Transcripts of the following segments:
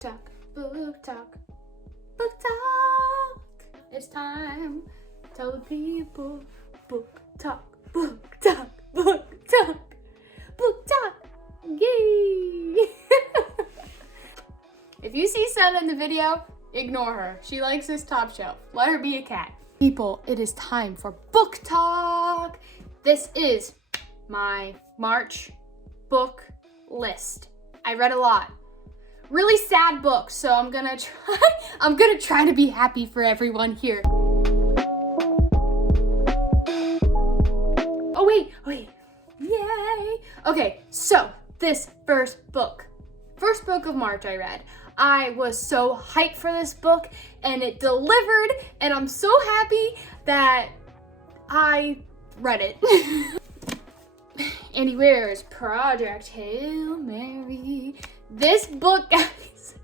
Talk, book talk, book talk. It's time. Tell the people. Book talk, book talk, book talk, book talk. Yay! If you see Sun in the video, ignore her. She likes this top shelf. Let her be a cat. People, it is time for book talk. This is my March book list. I read a lot. Really sad books, so I'm gonna try to be happy for everyone here. Oh wait, yay! Okay, so this first book of March I read. I was so hyped for this book and it delivered, and I'm so happy that I read it. Andy Weir's Project Hail Mary. This book, guys,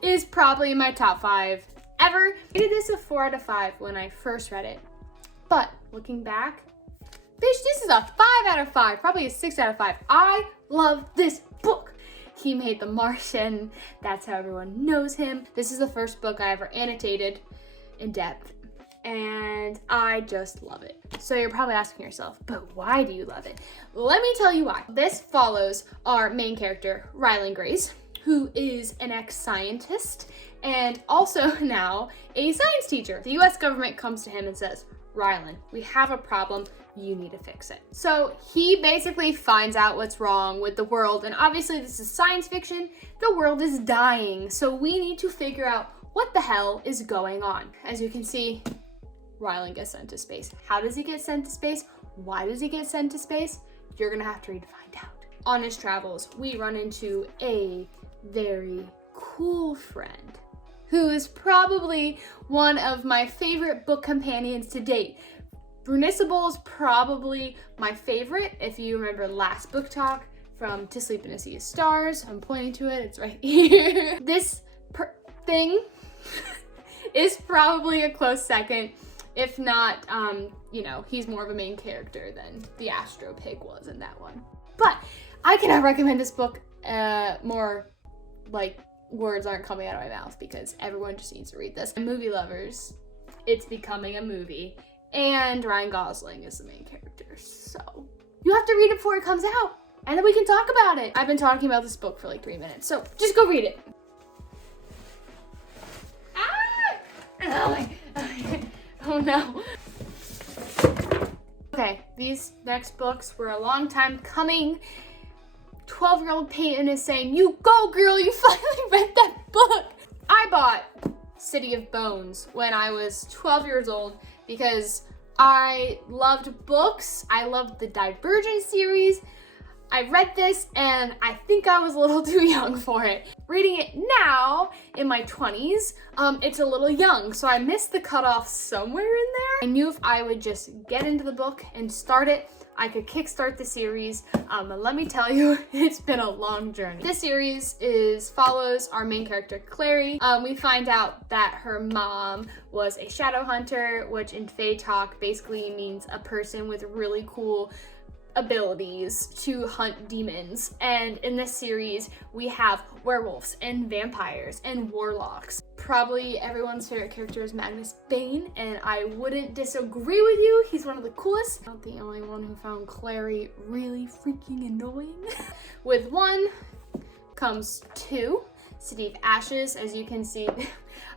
is probably in my top 5 ever. I did this a 4 out of 5 when I first read it. But looking back, bitch, this is a 5 out of 5, probably a 6 out of 5. I love this book. He made The Martian. That's how everyone knows him. This is the first book I ever annotated in depth, and I just love it. So you're probably asking yourself, but why do you love it? Let me tell you why. This follows our main character, Rylan Grace, who is an ex-scientist and also now a science teacher. The US government comes to him and says, Rylan, we have a problem, you need to fix it. So he basically finds out what's wrong with the world, and obviously this is science fiction, the world is dying, so we need to figure out what the hell is going on. As you can see, Rylan gets sent to space. How does he get sent to space? Why does he get sent to space? You're gonna have to read to find out. On his travels, we run into a very cool friend who is probably one of my favorite book companions to date. Brunissable is probably my favorite. If you remember last book talk from To Sleep in a Sea of Stars, I'm pointing to it, it's right here. This thing is probably a close second. If not, he's more of a main character than the Astro Pig was in that one. But I cannot recommend this book more, like, words aren't coming out of my mouth because everyone just needs to read this. Movie lovers, it's becoming a movie, and Ryan Gosling is the main character, so you have to read it before it comes out, and then we can talk about it. I've been talking about this book for like 3 minutes, so just go read it. Oh no. Okay, these next books were a long time coming. 12-year-old Peyton is saying, you go girl, you finally read that book. I bought City of Bones when I was 12 years old because I loved books. I loved the Divergent series. I read this and I think I was a little too young for it. Reading it now in my 20s, it's a little young, so I missed the cutoff somewhere in there. I knew if I would just get into the book and start it, I could kickstart the series. And let me tell you, it's been a long journey. This series follows our main character, Clary. We find out that her mom was a shadow hunter, which in Fae talk basically means a person with really cool abilities to hunt demons, and in this series we have werewolves and vampires and warlocks. Probably everyone's favorite character is Magnus Bane, and I wouldn't disagree with you, he's one of the coolest. Not the only one who found Clary really freaking annoying. With 1 comes 2, City of Ashes. As you can see,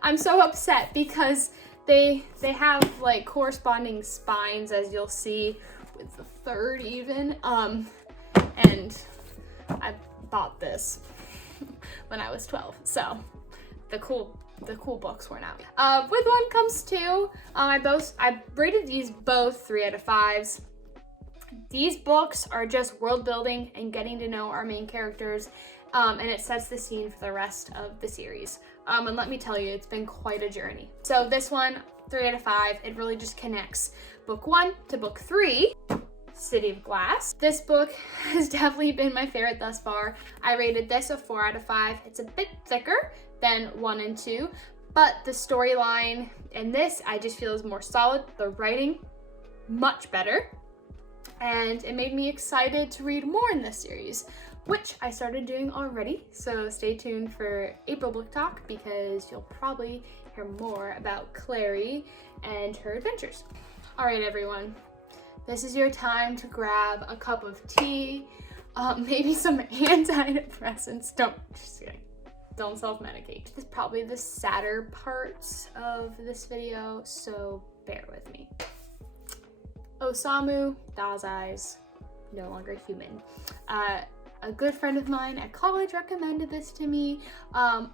I'm so upset because they have like corresponding spines, as you'll see with the 3rd even, and I bought this when I was 12, so the cool books were out. With 1 comes 2. I rated these both 3 out of 5s. These books are just world building and getting to know our main characters, and it sets the scene for the rest of the series. And let me tell you, it's been quite a journey. So this one, 3 out of 5, it really just connects book 1 to book 3, City of Glass. This book has definitely been my favorite thus far. I rated this a 4 out of 5. It's a bit thicker than 1 and 2, but the storyline in this I just feel is more solid. The writing, much better, and it made me excited to read more in this series. which I started doing already. So stay tuned for April Book Talk because you'll probably hear more about Clary and her adventures. All right, everyone, this is your time to grab a cup of tea, maybe some antidepressants. Just kidding. Don't self-medicate. This is probably the sadder parts of this video, so bear with me. Osamu Dazai's no longer human. A good friend of mine at college recommended this to me,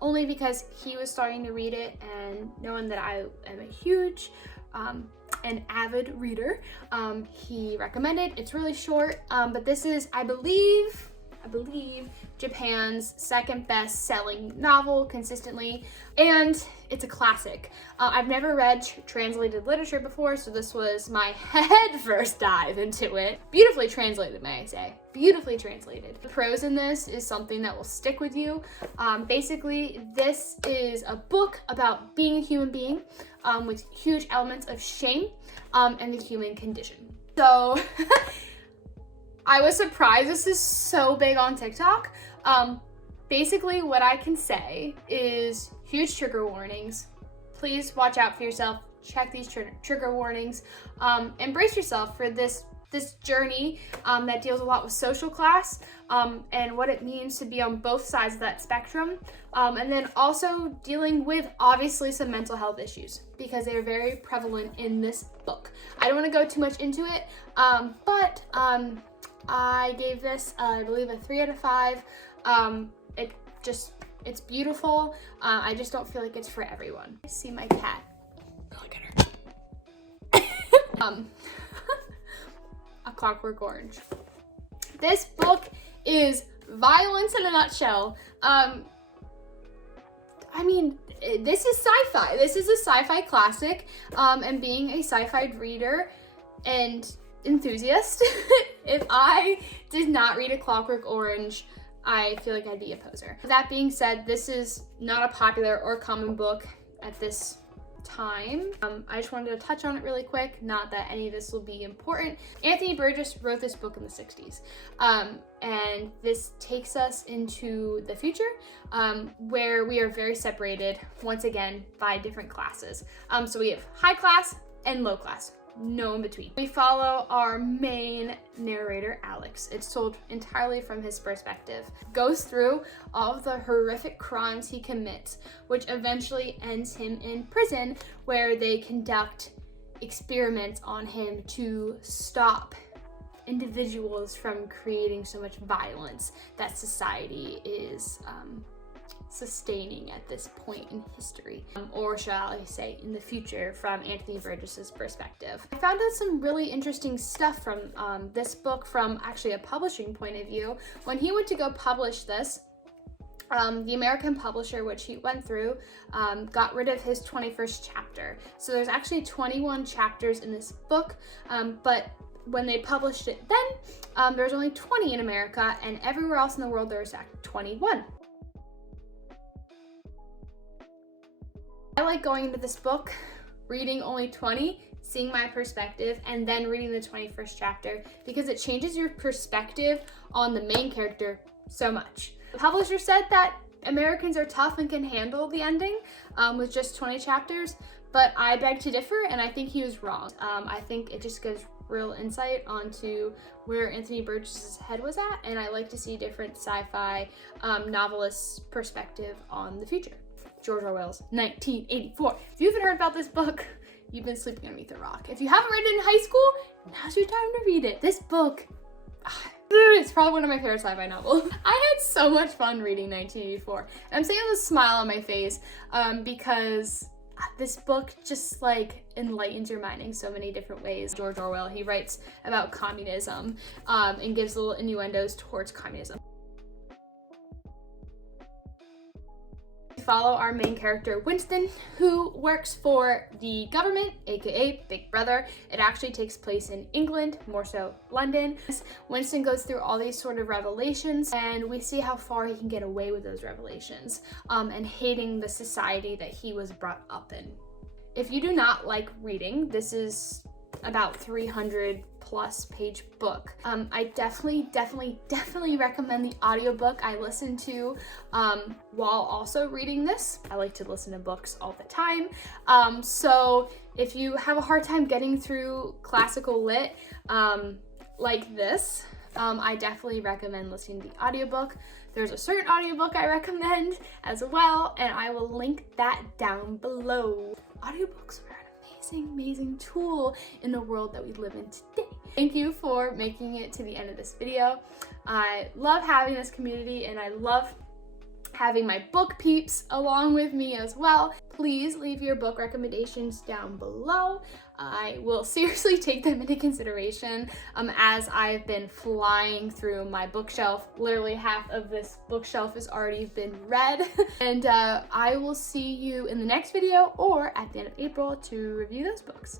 only because he was starting to read it, and knowing that I am a huge an avid reader, he recommended. It's really short, but this is, I believe, Japan's second best-selling novel consistently, and it's a classic. I've never read translated literature before, so this was my head first dive into it. Beautifully translated, may I say. Beautifully translated. The prose in this is something that will stick with you. Basically, this is a book about being a human being with huge elements of shame and the human condition. So, I was surprised this is so big on TikTok. Basically, what I can say is huge trigger warnings. Please watch out for yourself. Check these trigger warnings. Embrace yourself for this journey that deals a lot with social class and what it means to be on both sides of that spectrum. And then also dealing with, obviously, some mental health issues because they are very prevalent in this book. I don't want to go too much into it, but I gave this, I believe, a 3 out of 5. It's beautiful. I just don't feel like it's for everyone. I see my cat. Look at her. A Clockwork Orange. This book is violence in a nutshell. I mean, this is sci-fi. This is a sci-fi classic, and being a sci-fi reader and enthusiast, if I did not read A Clockwork Orange, I feel like I'd be a poser. That being said, this is not a popular or common book at this time. I just wanted to touch on it really quick, not that any of this will be important. Anthony Burgess wrote this book in the 60s, and this takes us into the future, where we are very separated, once again, by different classes. So we have high class and low class. No in between. We follow our main narrator, Alex. It's told entirely from his perspective. Goes through all of the horrific crimes he commits, which eventually ends him in prison, where they conduct experiments on him to stop individuals from creating so much violence that society is sustaining at this point in history, or shall I say in the future, from Anthony Burgess's perspective. I found out some really interesting stuff from this book from actually a publishing point of view. When he went to go publish this, the American publisher, which he went through, got rid of his 21st chapter. So there's actually 21 chapters in this book, but when they published it then, there's only 20 in America, and everywhere else in the world there's 21. I like going into this book, reading only 20, seeing my perspective, and then reading the 21st chapter, because it changes your perspective on the main character so much. The publisher said that Americans are tough and can handle the ending with just 20 chapters, but I beg to differ, and I think he was wrong. I think it just gives real insight onto where Anthony Burgess's head was at, and I like to see different sci-fi novelists' perspective on the future. George Orwell's 1984. If you haven't heard about this book, you've been sleeping underneath a rock. If you haven't read it in high school, now's your time to read it. This book, it's probably one of my favorite sci-fi novels. I had so much fun reading 1984. And I'm saying with a smile on my face because this book just like enlightens your mind in so many different ways. George Orwell, he writes about communism and gives little innuendos towards communism. Follow our main character Winston, who works for the government, aka Big Brother. It actually takes place in England, more so London. Winston goes through all these sort of revelations, and we see how far he can get away with those revelations, and hating the society that he was brought up in. If you do not like reading, this is about 300+ plus page book. I definitely recommend the audiobook I listened to while also reading this. I like to listen to books all the time. So if you have a hard time getting through classical lit like this, I definitely recommend listening to the audiobook. There's a certain audiobook I recommend as well, and I will link that down below. Audiobooks are an amazing tool in the world that we live in today. Thank you for making it to the end of this video. I love having this community, and I love having my book peeps along with me as well. Please leave your book recommendations down below. I will seriously take them into consideration as I've been flying through my bookshelf. Literally half of this bookshelf has already been read. And I will see you in the next video or at the end of April to review those books.